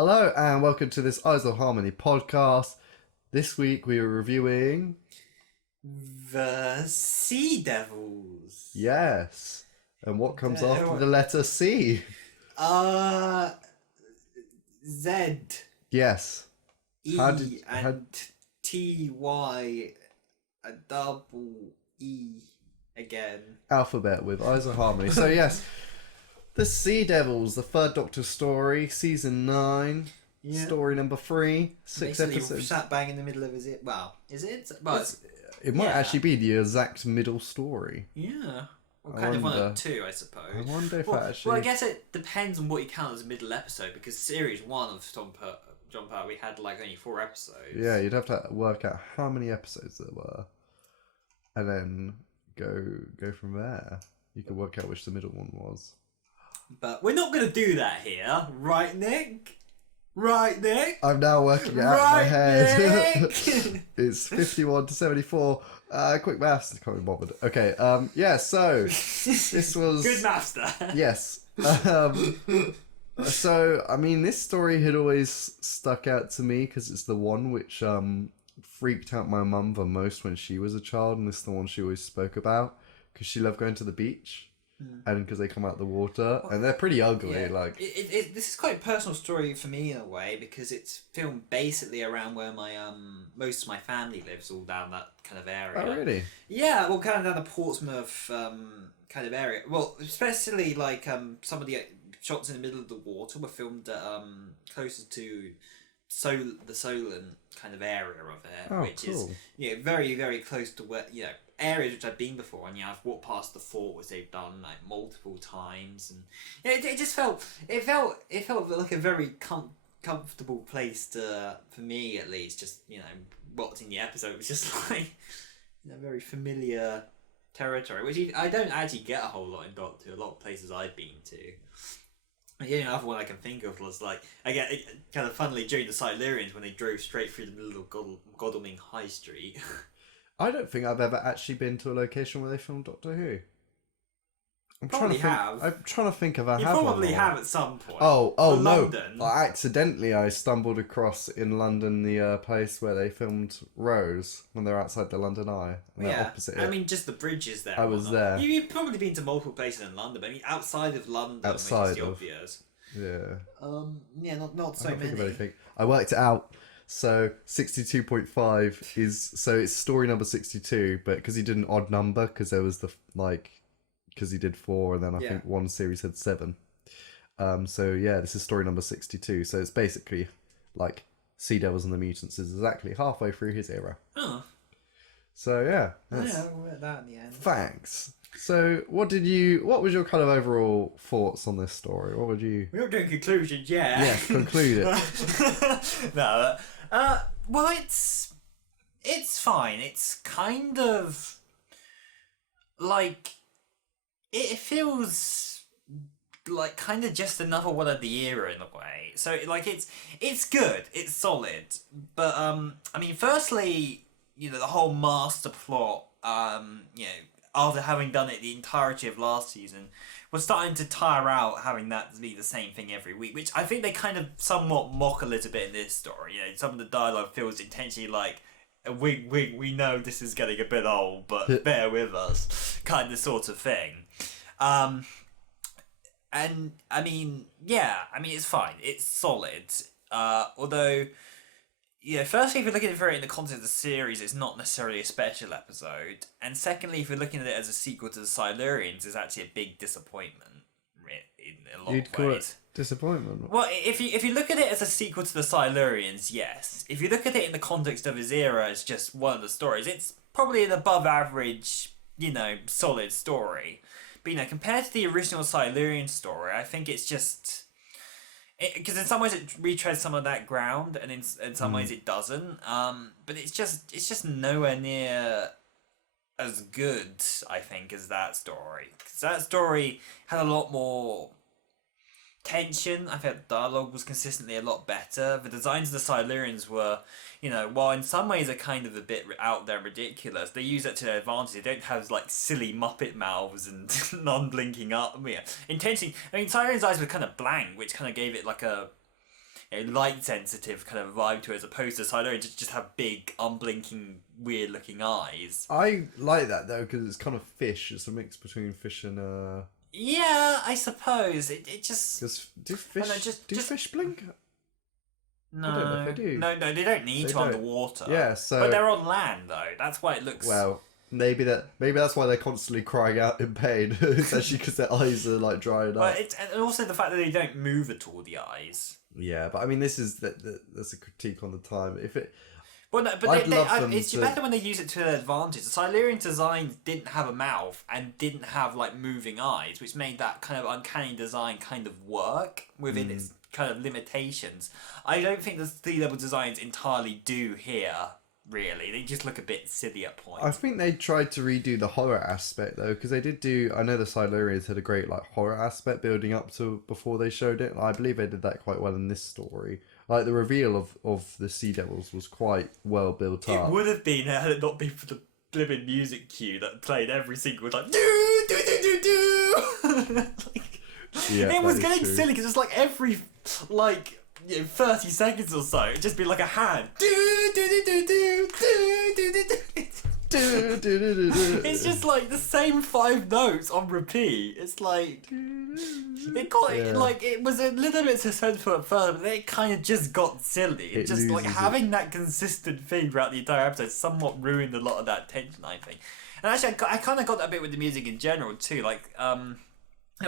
Hello and welcome to this Eyes of Harmony podcast. This week we are reviewing... The Sea Devils. Yes. And what comes after the letter C? Z. Yes. And T-Y, a double E again. Alphabet with Eyes of Harmony. So yes, The Sea Devils, the third Doctor story, season 9, story number 3, 6 Basically, episodes. sat bang in the middle of is it? Well, is it? Well, It might actually be the exact middle story. Yeah. Well, kind of one of two, I suppose. I wonder if well, actually... Well, I guess it depends on what you count as a middle episode, because series 1 of John Part, we had like only 4 episodes. Yeah, you'd have to work out how many episodes there were, and then go from there. You could work out which the middle one was. But we're not going to do that here, right, Nick? Right, Nick? I'm now working it out in my head. It's 51 to 74. Quick maths. Can't be bothered. Okay. So this was good maths there. Yes. So I mean, this story had always stuck out to me because it's the one which freaked out my mum the most when she was a child, and this is the one she always spoke about because she loved going to the beach. And because they come out of the water, and they're pretty ugly. Yeah. Like this is quite a personal story for me in a way, because it's filmed basically around where my most of my family lives, all down that kind of area. Oh really? Yeah, well, kind of down the Portsmouth kind of area. Well, especially like some of the shots in the middle of the water were filmed closer to the Solent kind of area of it, which cool. is very very close to where areas which I've been before, and I've walked past the fort, which they've done like multiple times, and it just felt like a very comfortable place for me at least. Just watching the episode was just like very familiar territory, which I don't actually get a whole lot in Doctor. A lot of places I've been to. Another one I can think of was like, I get kind of funnily during the Silurians when they drove straight through the middle of Godalming High Street. I don't think I've ever actually been to a location where they filmed Doctor Who. I'm trying to think if I have. You probably have at some point. Oh no! London. I stumbled across in London the place where they filmed Rose when they're outside the London Eye. And they're opposite it. I mean, just the bridges there. I was there. You've probably been to multiple places in London, but I mean, outside of London, outside which is the of, obvious. Yeah. Not so many. Think of anything. I worked it out. So 62.5 it's story number 62, but because he did an odd number, because there was because he did 4 and then I think one series had 7. This is story number 62. So it's basically like Sea Devils and the Mutants is exactly halfway through his era. Oh. So yeah. We'll work that in the end. Thanks. So what was your kind of overall thoughts on this story? What would you... We're not doing conclusions yet. Yes, conclude it. No. Well, it's fine. It's kind of like it feels like kind of just another one of the era in a way. So like it's good, it's solid, but I mean, firstly, the whole master plot, after having done it the entirety of last season, was starting to tire out having that be the same thing every week, which I think they kind of somewhat mock a little bit in this story. Some of the dialogue feels intentionally like, we know this is getting a bit old, but bear with us, kind of sort of thing. And I mean, it's fine. It's solid. Although, firstly, if you're looking at it in the context of the series, it's not necessarily a special episode. And secondly, if you're looking at it as a sequel to the Silurians, it's actually a big disappointment in a lot of ways. Disappointment? Well, if you look at it as a sequel to the Silurians, yes. If you look at it in the context of his era as just one of the stories, it's probably an above average, solid story. But, compared to the original Silurian story, I think it's just... Because in some ways it retreads some of that ground, and in some ways it doesn't. But it's just nowhere near as good, I think, as that story. Because that story had a lot more tension. I felt the dialogue was consistently a lot better. The designs of the Silurians were, while in some ways are kind of a bit out there and ridiculous, they use that to their advantage. They don't have like silly Muppet mouths and non-blinking up. Intentionally, Silurians' eyes were kind of blank, which kind of gave it like a light sensitive kind of vibe to it, as opposed to Silurian just have big, unblinking, weird looking eyes. I like that though because it's kind of fish. It's a mix between fish and Yeah, I suppose it just. Do fish blink? No, I don't know if they do. No, they don't need They to don't. underwater. Yeah, so but they're on land though. That's why it looks. well. Maybe that's why they're constantly crying out in pain. It's actually because their eyes are like drying up. And also the fact that they don't move at all. The eyes. Yeah, but I mean, this is that's a critique on the time. If it, Well, no, but it's to... better when they use it to their advantage. The Silurian design didn't have a mouth and didn't have like moving eyes, which made that kind of uncanny design kind of work within its kind of limitations. I don't think the sea level designs entirely do here. Really, they just look a bit silly at points. I think they tried to redo the horror aspect though, because they did do. I know the Silurians had a great like horror aspect building up to before they showed it. I believe they did that quite well in this story. Like the reveal of the Sea Devils was quite well built up. It would have been had it not been for the blimmin' music cue that played every single like do do do do do. Like, yeah, it was getting silly because it's like every like. 30 seconds or so, it'd just be like a hand. Do do do do do do do do. It's just like the same 5 notes on repeat. It's like it got like it was a little bit suspenseful at first, but then it kind of just got silly. It just like having that consistent thing throughout the entire episode somewhat ruined a lot of that tension, I think. And actually, I kind of got that bit with the music in general too. Like there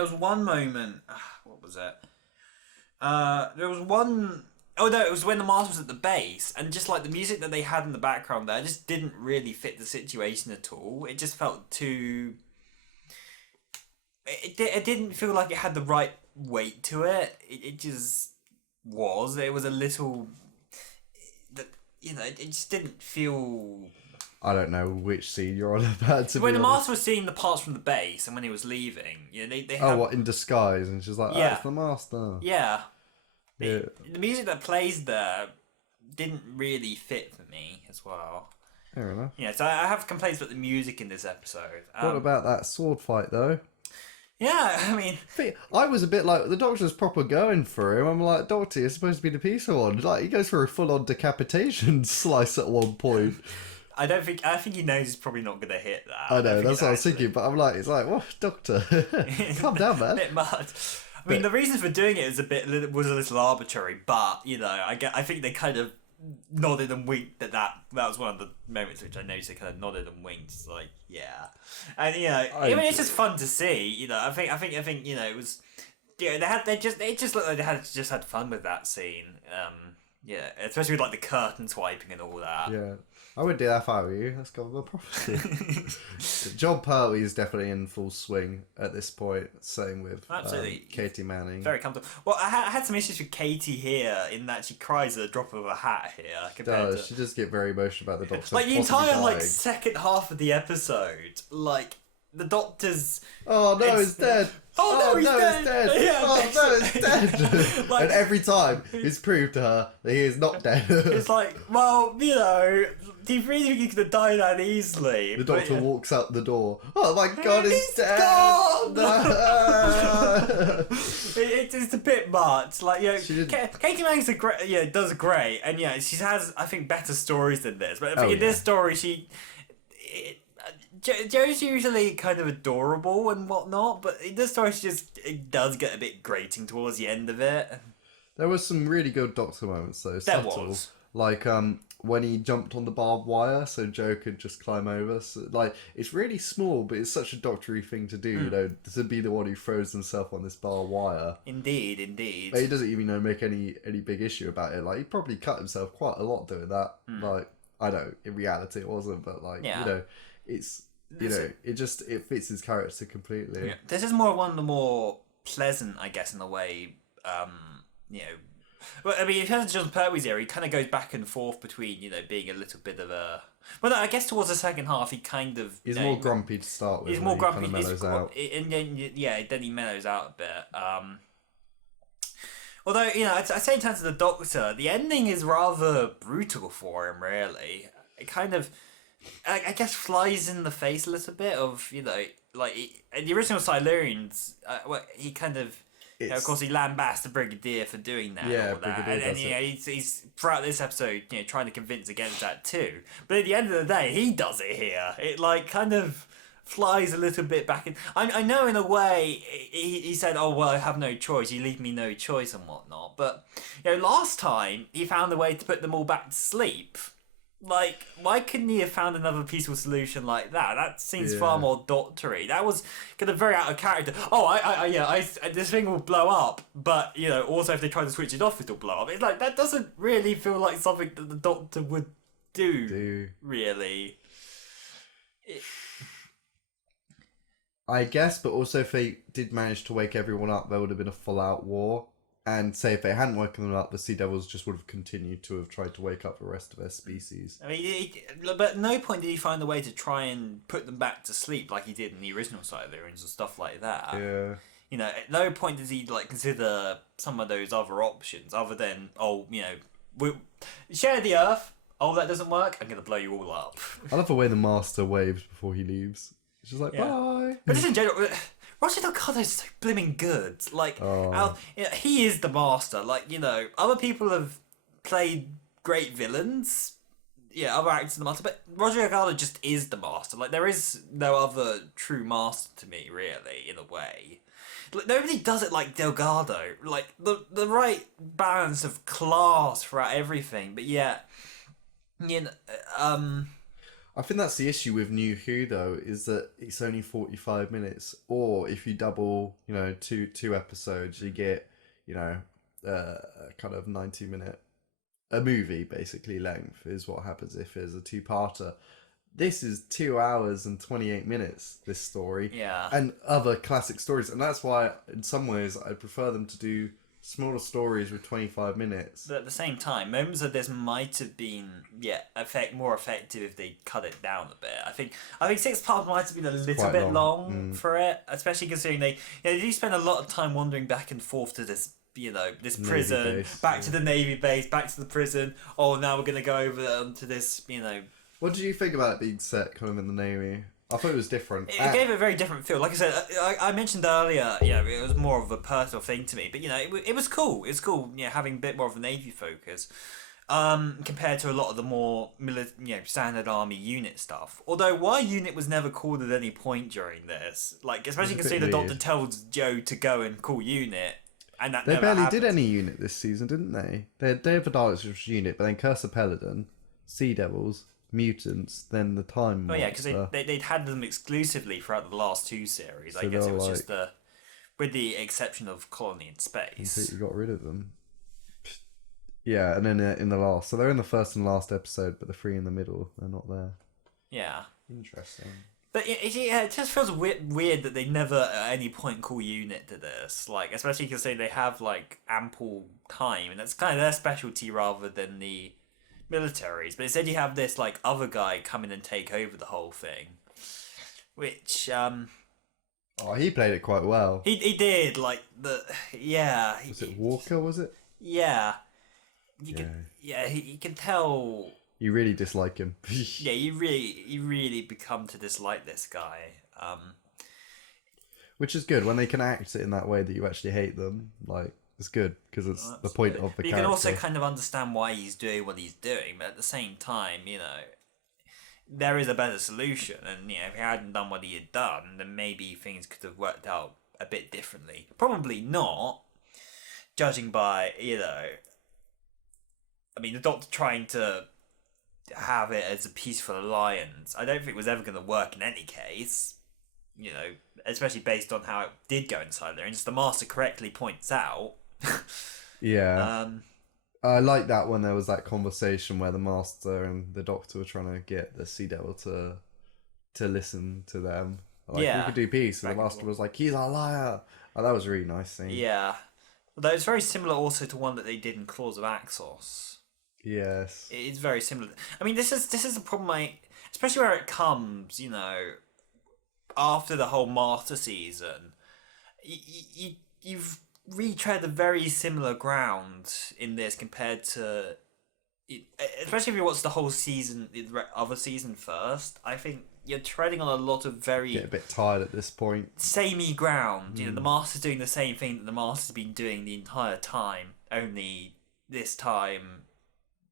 was one moment. What was it? There was one. Oh no! It was when the master was at the base, and just like the music that they had in the background there, just didn't really fit the situation at all. It just felt too. It didn't feel like it had the right weight to it. It just was. It was a little. That it just didn't feel. I don't know which scene you're on about. When the master was seeing the parts from the base, and when he was leaving, they have... Oh, what, in disguise, and she's like, yeah, it's the master. Yeah. Yeah. The music that plays there didn't really fit for me as well. Fair enough. Yeah, so I have complaints about the music in this episode. What about that sword fight though? Yeah, I mean... I was a bit like, the Doctor's proper going for him. I'm like, Doctor, you're supposed to be the peaceful one. Like, he goes for a full-on decapitation slice at one point. I think he knows he's probably not going to hit that. I know, that's what I was thinking, but I'm like, it's like, what, Doctor? Calm down, man. A bit mad. I mean, the reason for doing it was a little arbitrary, but, I think they kind of nodded and winked at that. That was one of the moments which I noticed they kind of nodded and winked. It's like, yeah. And, it's just fun to see, I think, it was, they just looked like they just had fun with that scene. Yeah, especially with, like, the curtain swiping and all that. Yeah. I wouldn't do that if I were you. That's government property. John Pertwee is definitely in full swing at this point. Same with Katie Manning. Very comfortable. Well, I had some issues with Katie here in that she cries at the drop of a hat here. She does get very emotional about the Doctor. Like the entire second half of the episode, like the Doctor's. Oh no, he's dead. Oh no, he's dead. Yeah, oh no, he's dead. Like, and every time it's proved to her that he is not dead. It's like, well, do you really think he could have died that easily? The Doctor walks out the door. Oh my God, he's dead. Gone! No. It's a bit much. Like, Katie Manning's does great, and she has, I think, better stories than this. But I think in this story, Jo's usually kind of adorable and whatnot, but in this story, it does get a bit grating towards the end of it. There was some really good Doctor moments though. There was. Like when he jumped on the barbed wire so Jo could just climb over. So, like, it's really small, but it's such a Doctor-y thing to do, to be the one who throws himself on this barbed wire. Indeed. But he doesn't even make any big issue about it. Like, he probably cut himself quite a lot doing that. Like, I know, in reality it wasn't, but it's... it fits his character completely. Yeah. This is one of the more pleasant, I guess, in a way. Well, I mean, if you have John Pertwee's era, he kind of goes back and forth between being a little bit of a. Well, no, I guess towards the second half, he kind of. He's more grumpy to start with. He's more grumpy. He mellows out. And then he mellows out a bit. Although I'd say in terms of the Doctor, the ending is rather brutal for him. Really, it kind of. I guess flies in the face a little bit of like in the original Silurians, he kind of of course, he lambasts the Brigadier for doing that. Yeah, and all that. Brigadier And does he's throughout this episode, trying to convince against that too. But at the end of the day, he does it here. It like kind of flies a little bit back in. I know in a way he said, "Oh well, I have no choice. You leave me no choice and whatnot." But last time he found a way to put them all back to sleep. Like, why couldn't he have found another peaceful solution like that? That seems far more doctory. That was kind of very out of character. Oh, this thing will blow up, but also if they try to switch it off, it'll blow up. It's like that doesn't really feel like something that the Doctor would do. Really. I guess, but also if they did manage to wake everyone up, there would have been a full-out war. And say if they hadn't woken them up, the Sea Devils just would have continued to have tried to wake up the rest of their species. I mean, but at no point did he find a way to try and put them back to sleep like he did in the original Silurians and stuff like that. Yeah. At no point does he consider some of those other options other than we share the Earth. Oh, that doesn't work. I'm gonna blow you all up. I love the way the Master waves before he leaves. It's just like bye. But just in general. Roger Delgado's so blimmin' good. He is the master. Other people have played great villains. Yeah, other actors are the master, but Roger Delgado just is the master. There is no other true master to me, really, in a way. Nobody does it like Delgado. The right balance of class throughout everything, but I think that's the issue with New Who, though, is that it's only 45 minutes. Or if you double, two episodes, you get, kind of 90-minute, a movie, basically, length is what happens if there's a two-parter. This is 2 hours and 28 minutes, this story. Yeah. And other classic stories. And that's why, in some ways, I prefer them to do smaller stories with 25 minutes. But at the same time, moments of this might have been more effective if they cut it down a bit. I think 6 parts might have been a little bit long for it, especially considering they do spend a lot of time wandering back and forth to this this prison, base, back to the Navy base, back to the prison. Oh, now we're gonna go over to this What did you think about it being set kind of in the Navy? I thought it was different. It gave it a very different feel. Like I said, I mentioned earlier, it was more of a personal thing to me. But, it was cool. It's cool, having a bit more of a Navy focus compared to a lot of the more standard Army unit stuff. Although, why unit was never called at any point during this. Especially considering the Doctor tells Joe to go and call unit. And that they never barely happened. did any unit this season, didn't they? They had Day of the Daleks, which was unit, but then Curse of Peladon, Sea Devils, Mutants, then the Time Monster. Oh yeah, because they'd had them exclusively throughout the last 2 series. I guess it was just with the exception of Colony in Space. Completely got rid of them. Yeah, and then in the last, so they're in the first and last episode, but the 3 in the middle, they're not there. Yeah. Interesting. But it just feels weird that they never at any point call unit to this, especially because they have ample time, and that's kind of their specialty rather than the militaries. But instead you have this other guy come in and take over the whole thing, which he played it quite well. He did was it Walker? Was it? Yeah, you can tell. You really dislike him. Yeah, you really become to dislike this guy. Which is good when they can act it in that way that you actually hate them. It's good because it's the point of the character. You can also kind of understand why he's doing what he's doing, but at the same time, there is a better solution. And if he hadn't done what he had done, then maybe things could have worked out a bit differently. Probably not, judging by the Doctor trying to have it as a peaceful alliance. I don't think it was ever going to work in any case. Especially based on how it did go in Silurians. As the Master correctly points out. Yeah. I like that when there was that conversation where the Master and the Doctor were trying to get the Sea Devil to listen to them. We could do peace. And the Master was like, he's a liar. Oh, that was a really nice scene. Yeah. Although it's very similar also to one that they did in Claws of Axos. Yes. It's very similar. I mean, this is the problem, especially where it comes, after the whole Master season, you've retread a very similar ground in this compared to, especially if you watch the whole season, the other season first, I think you're treading on a lot of very Get a bit tired at this point. samey ground. You know, the Master's doing the same thing that the Master's been doing the entire time, only this time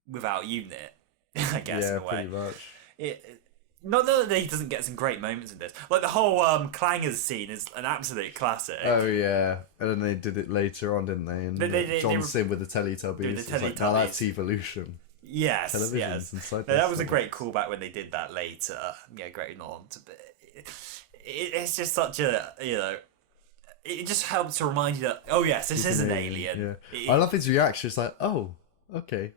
without unit. I guess in a way. Pretty much. Not that he doesn't get some great moments in this. Like the whole clangers scene is an absolute classic. Oh yeah, and then they did it later on, didn't they? And John Sim with the Teletubbies. With the Teletubbies. Now that's evolution. Yes, Televisions yes. That was a great callback when they did that later. Yeah, great on to it's just such a it just helps to remind you that yes, this is an alien. Yeah. I love his reaction. It's like, oh, okay,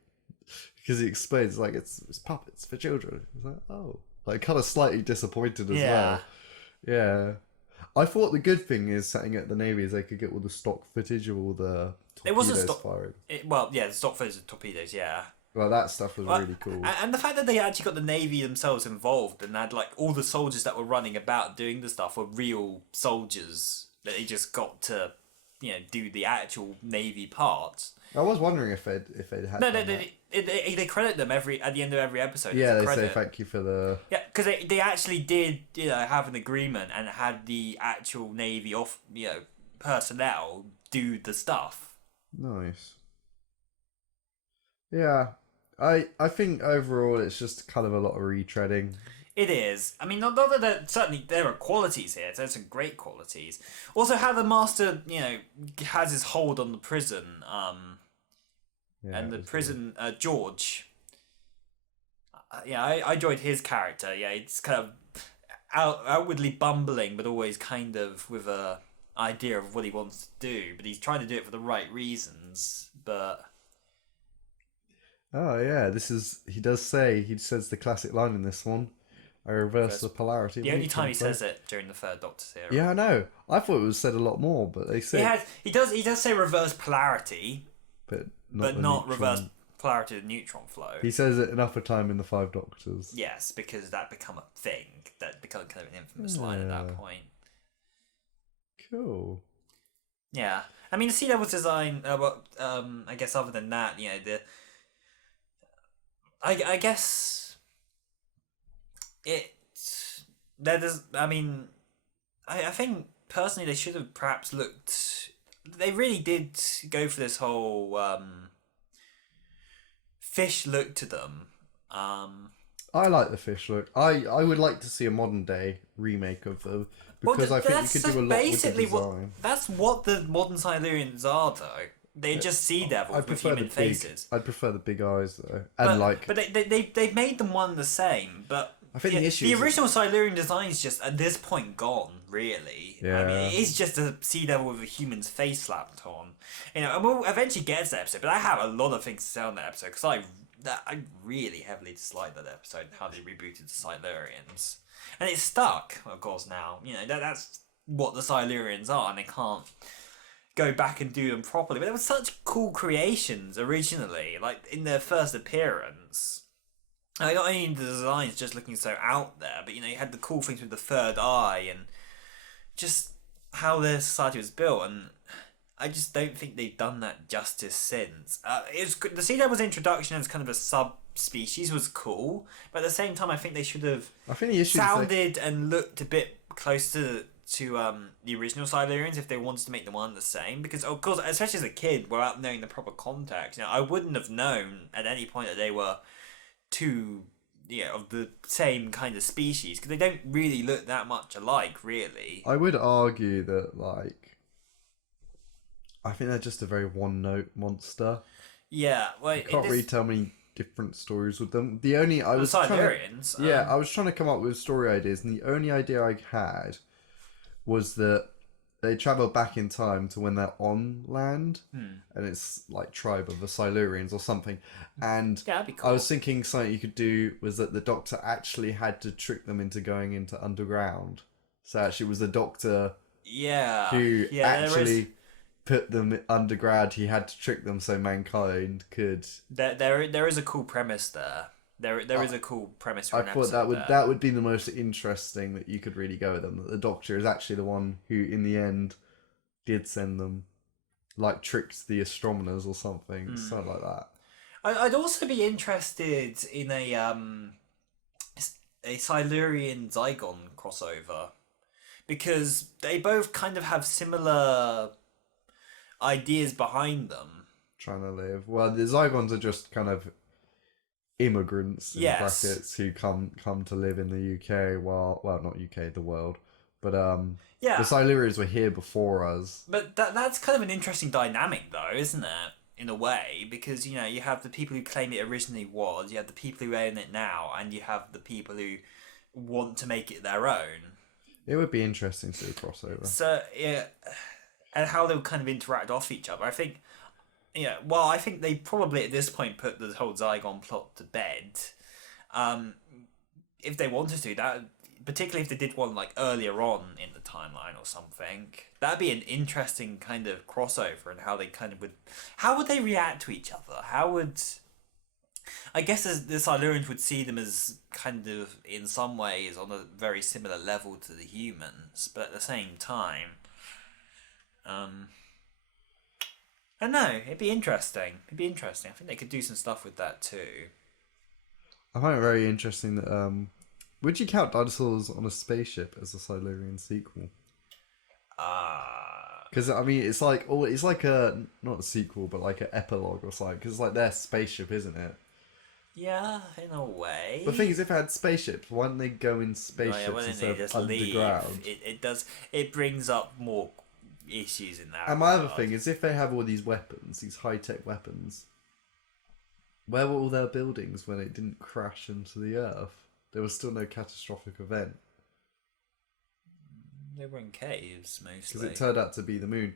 because he explains like it's puppets for children. It's like, oh. Like, kind of slightly disappointed as well. Yeah. I thought the good thing is setting at the Navy is they could get all the stock footage of all the torpedoes firing. The stock footage of torpedoes, yeah. Well, that stuff was really cool. And the fact that they actually got the Navy themselves involved and had, like, all the soldiers that were running about doing the stuff were real soldiers that they just got to, do the actual Navy parts. I was wondering if they'd had. No, they credit them at the end of every episode. Yeah, they say thank you for the. Yeah, because they actually did have an agreement and had the actual Navy personnel do the stuff. Nice. Yeah, I think overall it's just kind of a lot of retreading. It is. I mean, not that certainly there are qualities here. There's some great qualities. Also, how the Master, has his hold on the prison. And the prison, George. I enjoyed his character. Yeah, it's kind of outwardly bumbling, but always kind of with a idea of what he wants to do. But he's trying to do it for the right reasons. But oh yeah, he says the classic line in this one. I reverse the polarity. The only time he says it during the Third Doctor's era. Yeah, I know. I thought it was said a lot more, but they say he does say reverse polarity. But not reverse polarity of the neutron flow. He says it enough of time in the Five Doctors. Yes, because that become a thing. That become kind of an infamous line at that point. Cool. Yeah. I mean, the Sea Devil's design, I guess other than that, I guess I think personally they should have perhaps looked. They really did go for this whole fish look to them. I like the fish look. I would like to see a modern day remake of them because I think you could do a lot with the design. That's what the modern Silurians are, though. They're just sea devils with human faces. I'd prefer the big eyes though, but they made them one the same. But I think the issue the original Silurian design is just at this point gone. Really, yeah. I mean, it is just a sea devil with a human's face slapped on. And we'll eventually get to that episode. But I have a lot of things to say on that episode because I really heavily disliked that episode and how they rebooted the Silurians, and it's stuck. Of course, now that's what the Silurians are, and they can't go back and do them properly. But they were such cool creations originally, like in their first appearance. Not only the designs just looking so out there, but you had the cool things with the third eye and just how their society was built, and I just don't think they've done that justice since. The Sea Devil's introduction as kind of a subspecies was cool, but at the same time, I think they should have sounded and looked a bit closer to the original Silurians if they wanted to make them one the same. Because of course, especially as a kid, without knowing the proper context, I wouldn't have known at any point that they were two of the same kind of species because they don't really look that much alike, really. I would argue that I think they're just a very one-note monster. Yeah, well, you can't really tell many different stories with them. I was trying to come up with story ideas, and the only idea I had was that they travel back in time to when they're on land, and it's like tribe of the Silurians or something. And that'd be cool. I was thinking something you could do was that the Doctor actually had to trick them into going into underground. So actually, it was the Doctor, who actually put them underground. He had to trick them so mankind could. There is a cool premise there. There is a cool premise for an episode. I thought that would be the most interesting that you could really go with them. That the Doctor is actually the one who, in the end, did send them, like tricked the astronomers or something like that. I'd also be interested in a Silurian Zygon crossover because they both kind of have similar ideas behind them. Trying to live. Well, the Zygons are just kind of immigrants in Yes. brackets who come to live in the UK while not UK, the world. But Yeah, the Silurians were here before us. but that's kind of an interesting dynamic, though, isn't it? In a way, because you know you have the people who claim it originally was, you have the people who own it now, and you have the people who want to make it their own. It would be interesting to do a crossover. So yeah, and how they would kind of interact off each other. I think, yeah. Well, I think they probably at this point put the whole Zygon plot to bed. If they wanted to, that particularly if they did one like earlier on in the timeline or something, that'd be an interesting kind of crossover and how they kind of would, how would they react to each other? How would, I guess as the Silurians would see them as kind of in some ways on a very similar level to the humans, but at the same time, I don't know. It'd be interesting. It'd be interesting. I think they could do some stuff with that too. I find it very interesting that would you count Dinosaurs on a Spaceship as a Silurian sequel? Because I mean, it's like a not a sequel, but like an epilogue or something. Because it's like their spaceship, isn't it? Yeah, in a way. The thing is, if they had spaceships, why don't they go in spaceships Well, instead they of just underground? leave. It does. It brings up more issues in that. And my other regard. thing is, if they have all these weapons, these high-tech weapons, where were all their buildings when it didn't crash into the Earth? There was still no catastrophic event. They were in caves mostly. Because it turned out to be the moon.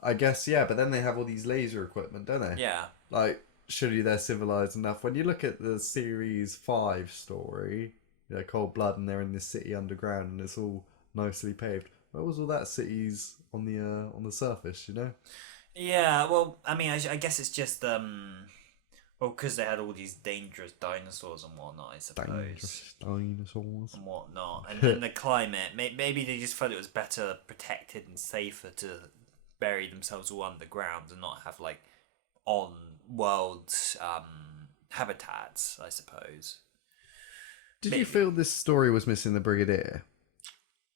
I guess, yeah, but then they have all these laser equipment, don't they? Yeah. Like, surely they're civilized enough. When you look at the Series 5 story, you know, Cold Blood, and they're in this city underground, and it's all nicely paved. Where was all that cities on the surface, you know? Yeah, well, I mean, I guess it's just, well, because they had all these dangerous dinosaurs and whatnot, I suppose. Dangerous dinosaurs. And whatnot. And then the climate, maybe they just felt it was better protected and safer to bury themselves all underground and not have, like, on-world habitats, I suppose. Did Maybe. you feel this story was missing the Brigadier?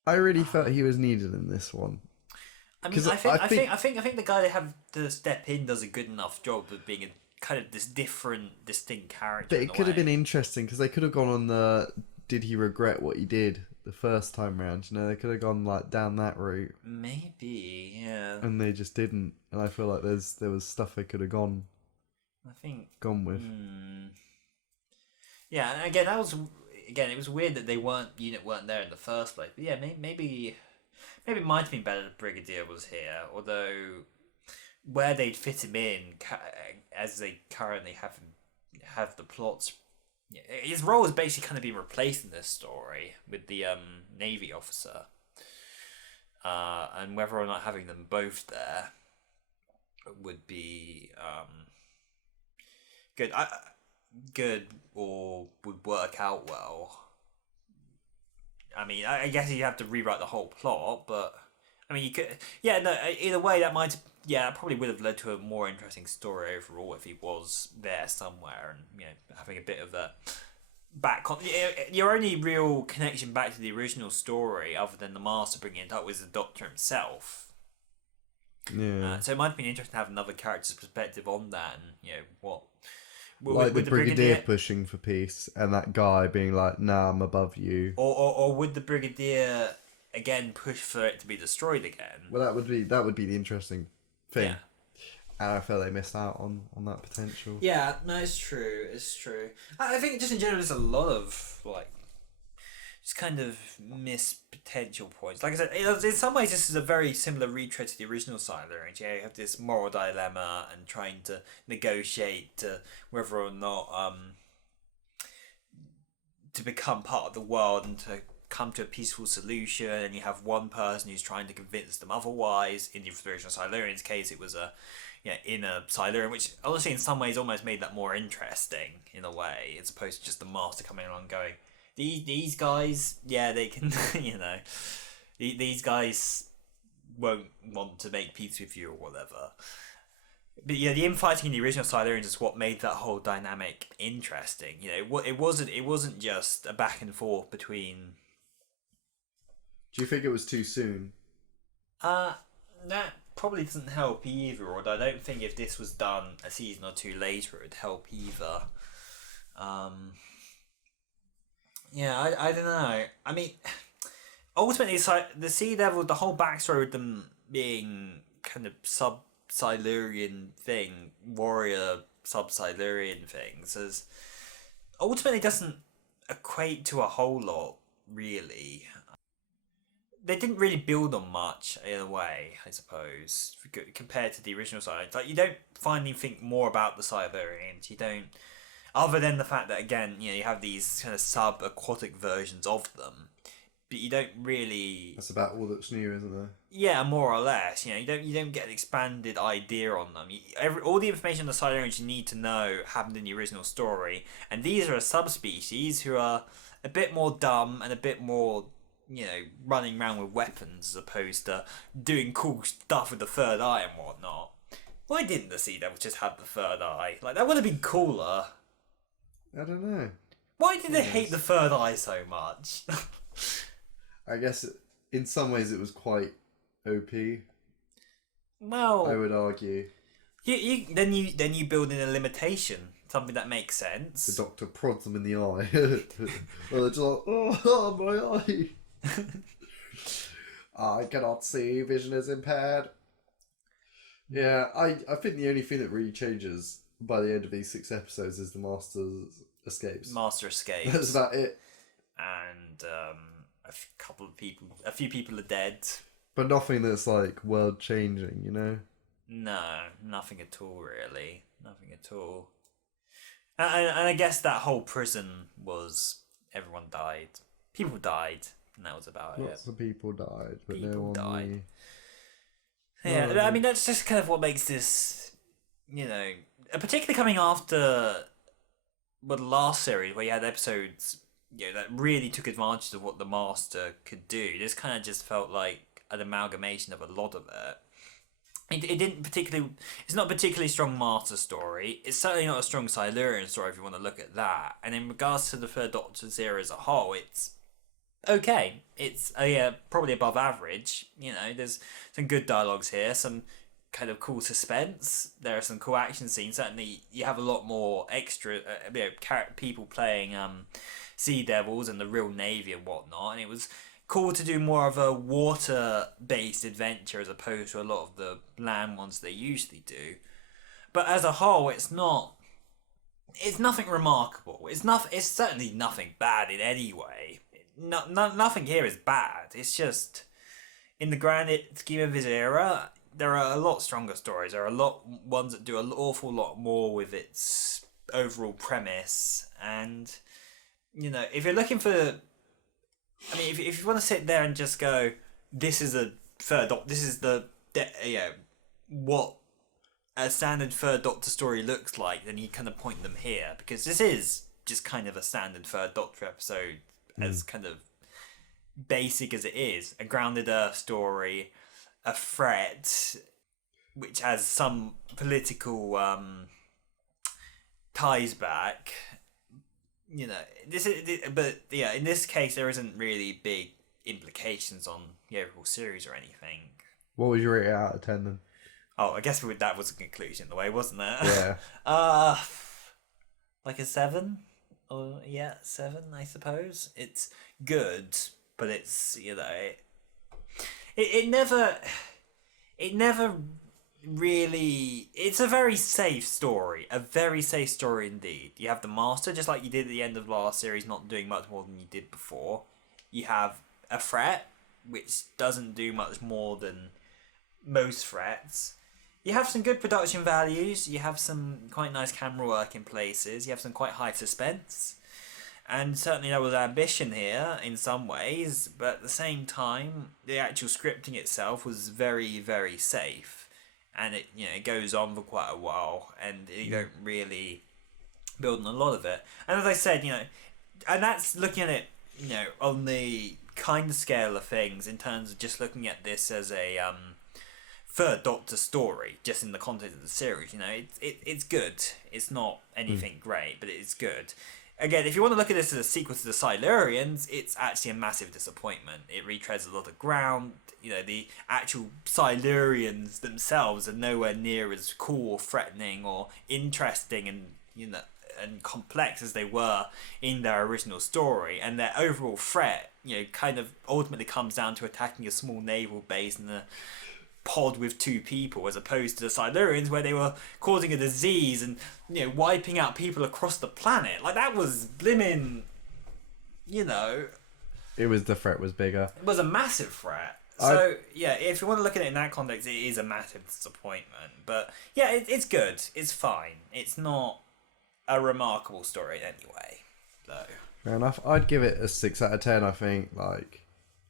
I really felt he was needed in this one. I mean, 'Cause I I think the guy they have to step in does a good enough job of being a kind of this different, distinct character. But it could have been interesting because they could have gone on the did he regret what he did the first time round? You know, they could have gone like down that route. Maybe, yeah. And they just didn't. And I feel like there was stuff they could have gone with. Yeah, and again, it was weird that unit weren't there in the first place. But yeah, maybe it might have been better that Brigadier was here. Although where they'd fit him in, as they currently have the plots. Yeah, his role has basically kind of been replaced in this story with the Navy officer, and whether or not having them both there would be good or would work out well. I mean, I guess you have to rewrite the whole plot, but I mean, you could. Yeah, no. Either way, that probably would have led to a more interesting story overall if he was there somewhere, and having a bit of a your only real connection back to the original story, other than the Master bringing it up, was the Doctor himself. Yeah. So it might have been interesting to have another character's perspective on that, and what. Like the Brigadier pushing for peace, and that guy being like, "Nah, I'm above you." Or would the Brigadier again push for it to be destroyed again? Well, that would be the interesting thing. Yeah. And I feel they missed out on that potential. Yeah, no, it's true. It's true. I think just in general, there's a lot of just kind of missed potential points. Like I said, in some ways, this is a very similar retread to the original Silurians. Yeah, you have this moral dilemma and trying to negotiate whether or not to become part of the world and to come to a peaceful solution. And you have one person who's trying to convince them otherwise. In the original Silurians' case, it was a inner Silurian, which honestly, in some ways, almost made that more interesting in a way, as opposed to just the Master coming along going, These guys, yeah, they can, these guys won't want to make peace with you or whatever. But yeah, the infighting in the original Silurians is what made that whole dynamic interesting. You know, it wasn't just a back and forth between. Do you think it was too soon? That probably doesn't help either. Although I don't think if this was done a season or two later, it would help either. Yeah, I don't know. I mean, ultimately, it's like the Sea Devil, the whole backstory with them being kind of sub-Silurian thing, warrior sub-Silurian things, is ultimately doesn't equate to a whole lot, really. They didn't really build on much in a way, I suppose, compared to the original Silurians. Like, you don't find anything more about the Silurians. You don't, other than the fact that, again, you know, you have these kind of sub-aquatic versions of them, but you don't really. That's about all that's new, isn't there? Yeah, more or less. You know, you don't get an expanded idea on them. All the information on the Silurians you need to know happened in the original story, and these are a subspecies who are a bit more dumb and a bit more, you know, running around with weapons as opposed to doing cool stuff with the third eye and whatnot. Why didn't the Sea Devil just have the third eye? Like, that would have been cooler. I don't know. Why did they hate the third eye so much? I guess in some ways it was quite OP. Well, I would argue. Then you build in a limitation, something that makes sense. The doctor prods them in the eye. Well, they're just like, oh, my eye. I cannot see. Vision is impaired. Yeah, I think the only thing that really changes by the end of these 6 episodes is the Master's escapes. Master escapes. That's about it. And a few people are dead. But nothing that's like world changing, you know? No, nothing at all, really. Nothing at all. And I guess that whole prison was everyone died. People died, and that was about Lots of people died, but People no one died. really... Yeah, No, I mean, that's just kind of what makes this, you know, particularly coming after the last series where you had episodes, you know, that really took advantage of what the Master could do. This kind of just felt like an amalgamation of a lot of it. It didn't particularly. It's not a particularly strong Master story. It's certainly not a strong Silurian story if you want to look at that. And in regards to the Third Doctor's era as a whole, it's okay. It's probably above average. You know, there's some good dialogues here, some kind of cool suspense. There are some cool action scenes. Certainly, you have a lot more extra people playing Sea Devils and the real Navy and whatnot, and it was cool to do more of a water-based adventure as opposed to a lot of the land ones they usually do. But as a whole, it's nothing remarkable. It's certainly nothing bad in any way. Nothing here is bad. It's just, in the grand scheme of his era, there are a lot stronger stories. There are a lot ones that do an awful lot more with its overall premise. And, you know, if you're looking for... I mean, if you want to sit there and just go, this is what a standard Third Doctor story looks like, then you kind of point them here, because this is just kind of a standard Third Doctor episode, as kind of basic as it is. A grounded Earth story, a threat, which has some political ties back. You know, but yeah, in this case, there isn't really big implications on the overall series or anything. What would you rate it out of 10 then? Oh, I guess that was a conclusion in the way, wasn't it? Yeah. Like a 7? Or, yeah, 7, I suppose. It's good, but it's, you know, it never really, it's a very safe story, indeed. You have the Master, just like you did at the end of last series, not doing much more than you did before. You have a threat, which doesn't do much more than most threats. You have some good production values, you have some quite nice camera work in places, you have some quite high suspense, and certainly there was ambition here in some ways, but at the same time, the actual scripting itself was very, very safe. And it, you know, it goes on for quite a while, and you don't really build on a lot of it. And as I said, you know, and that's looking at it, you know, on the kind of scale of things in terms of just looking at this as a Third Doctor story, just in the context of the series. You know, it's good. It's not anything great, but it's good. Again, if you want to look at this as a sequel to the Silurians, it's actually a massive disappointment. It retreads a lot of ground. You know, the actual Silurians themselves are nowhere near as cool or threatening or interesting and, you know, and complex as they were in their original story. And their overall threat, you know, kind of ultimately comes down to attacking a small naval base in a pod with 2 people, as opposed to the Silurians where they were causing a disease and, you know, wiping out people across the planet. Like, that was blimmin', you know, The threat was bigger. it was a massive threat. So yeah, if you want to look at it in that context, it is a massive disappointment. But yeah, it's good. It's fine. It's not a remarkable story anyway, though. Fair enough. I'd give it a 6 out of 10. I think, like,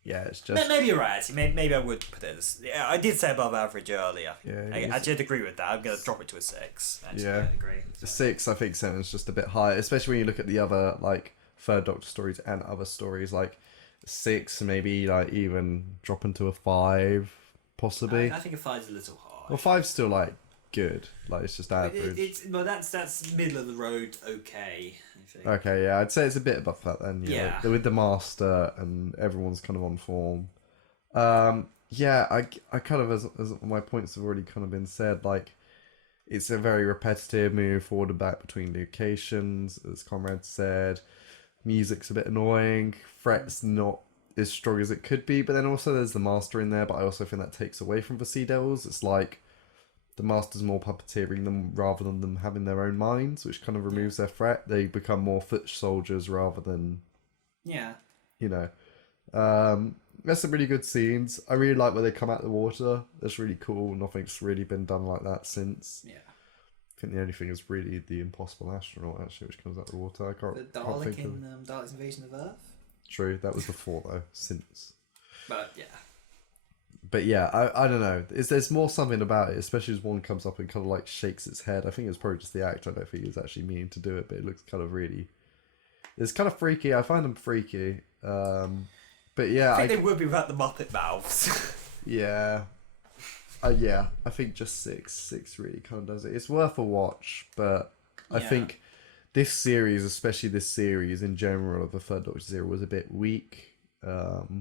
yeah, it's just Maybe you're right. Actually, maybe I would put it as. Yeah, I did say above average earlier. Yeah, I'd agree with that. I'm gonna drop it to a 6. Actually, Yeah. I agree. 6. I think 7's just a bit high, especially when you look at the other, like, Third Doctor stories and other stories. Like 6, maybe, like, even dropping to a 5, possibly. I think a 5 is a little high. Well, 5's still, like, good. Like, it's just average. Well, that's middle of the road. Okay, I think. Okay, yeah, I'd say it's a bit above that then. Yeah. Like, with the Master and everyone's kind of on form. Yeah, I kind of, as my points have already kind of been said, like, it's a very repetitive move forward and back between locations, as Conrad said. Music's a bit annoying. Threat's not as strong as it could be, but then also there's the Master in there, but I also think that takes away from the Sea Devils. It's like the Master's more puppeteering them rather than them having their own minds, which kind of removes their threat. They become more foot soldiers rather than, Yeah. you know. There's some really good scenes. I really like where they come out of the water. That's really cool. Nothing's really been done like that since. Yeah. I think the only thing is really the Impossible Astronaut, actually, which comes out of the water. I The can't Dalek think in of... Dalek's Invasion of Earth. True, that was before, though, since. But yeah. But yeah, I don't know. There's more something about it, especially as one comes up and kind of like shakes its head. I think it's probably just the actor. I don't think he's actually meaning to do it, but it looks kind of really... It's kind of freaky. I find them freaky. But yeah... I think they would be without the Muppet mouths. Yeah. Yeah, I think just 6 really kind of does it. It's worth a watch, but I think this series, especially this series in general of the Third Doctor Zero, was a bit weak. It's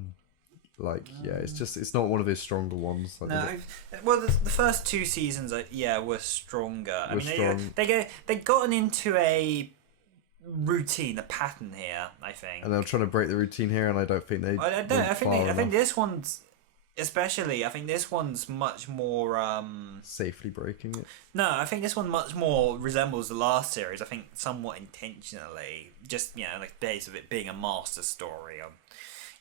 not one of his stronger ones. Like the first 2 seasons, were stronger. Strong. They gotten into a routine, a pattern here. I think, and they're trying to break the routine here, and I don't think they. I think this one's. Especially, I think this one's much more... safely breaking it? No, I think this one much more resembles the last series. I think somewhat intentionally. Just, you know, like the base of it being a master story.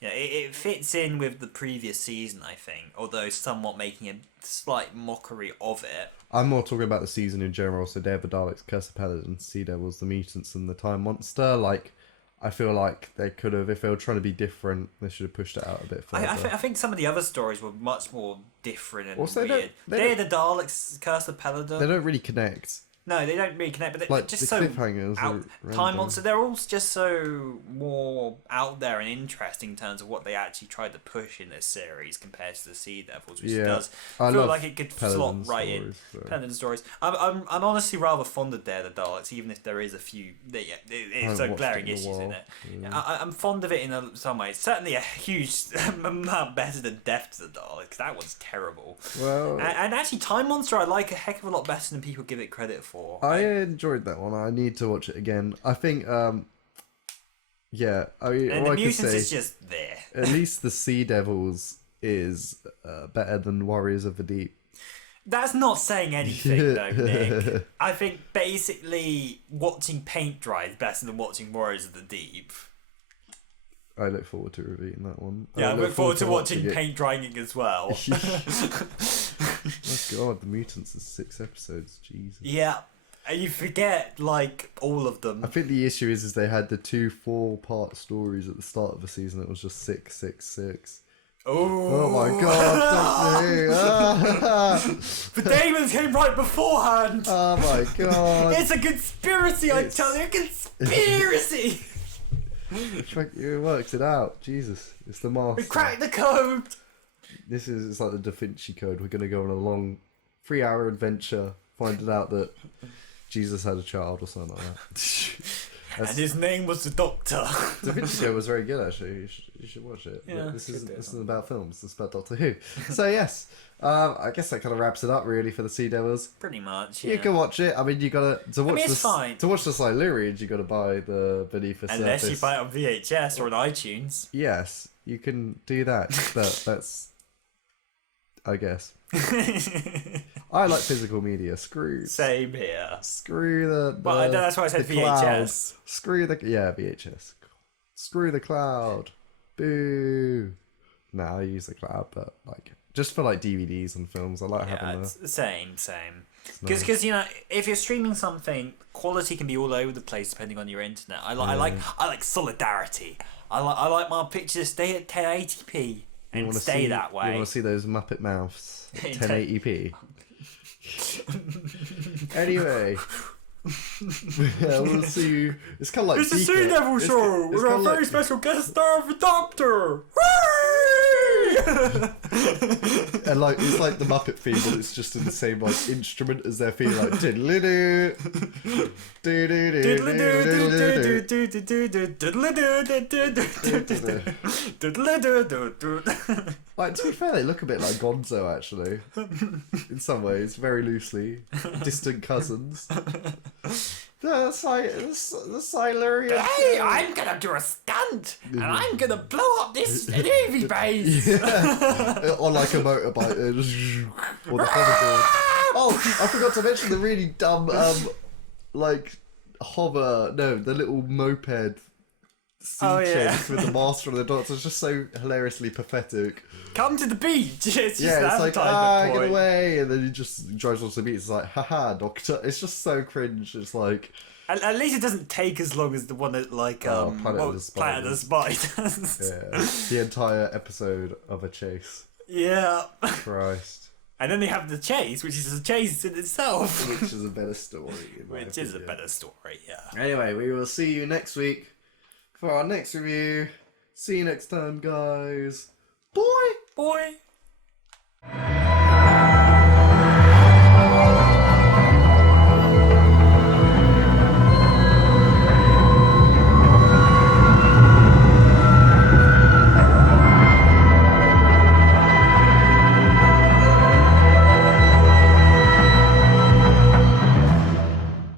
You know, it fits in with the previous season, I think. Although somewhat making a slight mockery of it. I'm more talking about the season in general. So Day of the Daleks, Curse of Paladins, Sea Devils, the Mutants, and the Time Monster. Like... I feel like they could have, if they were trying to be different, they should have pushed it out a bit further. I think some of the other stories were much more different and also, weird. Day of the Daleks, Curse of Paladin. They don't really connect. No, they don't really connect, but they're Like, just the so cliffhangers are Time random. Monster. They're all just so more out there and interesting in terms of what they actually tried to push in this series compared to the Sea Devils, which does I feel love like it could Paladin slot right in. stories, so. Paladin stories. I'm honestly rather fond of Day of the Daleks, even if there is a few. It's so glaring issues in it. Yeah. I'm fond of it in some ways. Certainly a huge amount better than Death to the Daleks. That was terrible. Well, And actually, Time Monster I like a heck of a lot better than people give it credit for. I enjoyed that one. I need to watch it again. I think, yeah. I mean, and all the I can Mutants say, is just there. at least the Sea Devils is better than Warriors of the Deep. That's not saying anything, though, Nick. I think basically watching paint dry is better than watching Warriors of the Deep. I look forward to reviewing that one. Yeah, I look forward to watching it. paint drying it as well. Oh God, the Mutants is 6 episodes. Jesus. Yeah, and you forget like all of them. I think the issue is they had the 2 4-part stories at the start of the season. It was just 6, 6, 6. Oh my God! The Damons came right beforehand. Oh my God! It's a conspiracy, I tell you, a conspiracy. It works it out. Jesus, it's the Master. We cracked the code. This is it's like the Da Vinci Code. We're gonna go on a long 3-hour adventure, finding out that Jesus had a child or something like that. And his name was the Doctor. Da Vinci Code was very good, actually. You should watch it. Yeah, This isn't about films. It's about Doctor Who. So yes, I guess that kind of wraps it up really for the Sea Devils. Pretty much. Yeah. You can watch it. I mean, you gotta it's fine. to watch the Silurians. You gotta buy the Beneath the Unless Surface. you buy it on VHS or on iTunes. Yes, you can do that. But that's, I guess. I like physical media. Screw. Same here. Screw the. Well, that's why I said the VHS. cloud. Screw the VHS. Screw the cloud. Boo. Nah, I use the cloud, but like just for like DVDs and films, I like having it's the same. nice. Because you know, if you're streaming something, quality can be all over the place depending on your internet. I like solidarity. I like my pictures stay at 1080p and stay that way. You want to see those Muppet mouths at 1080p. Anyway. Yeah, we'll see you. It's kind of like It's the Sea Devil Show with our very special guest star, the Doctor. And like it's like the Muppet theme, but it's just in the same like instrument as their theme, like diddly-doo, Like, to be fair, they look a bit like Gonzo, actually. In some ways, very loosely. Distant cousins. The Silurian. Hey, I'm gonna do a stunt, and I'm gonna blow up this Navy base. Yeah. On like a motorbike. Or the hoverboard. Oh, I forgot to mention the really dumb, the little moped sea chase with the master and the Doctor. It's just so hilariously pathetic. Come to the beach. It's just It's like, advertisement get point. away, and then he just drives onto the beach. It's like, haha, Doctor. It's just so cringe. It's like, At least it doesn't take as long as the one that Planet of the Planet of the Spiders. yeah, the entire episode of a chase. Yeah. Christ. And then they have the chase, which is a chase in itself. Which is a better story. Which is a better story, yeah. Anyway, we will see you next week for our next review. See you next time, guys. Bye! Boy.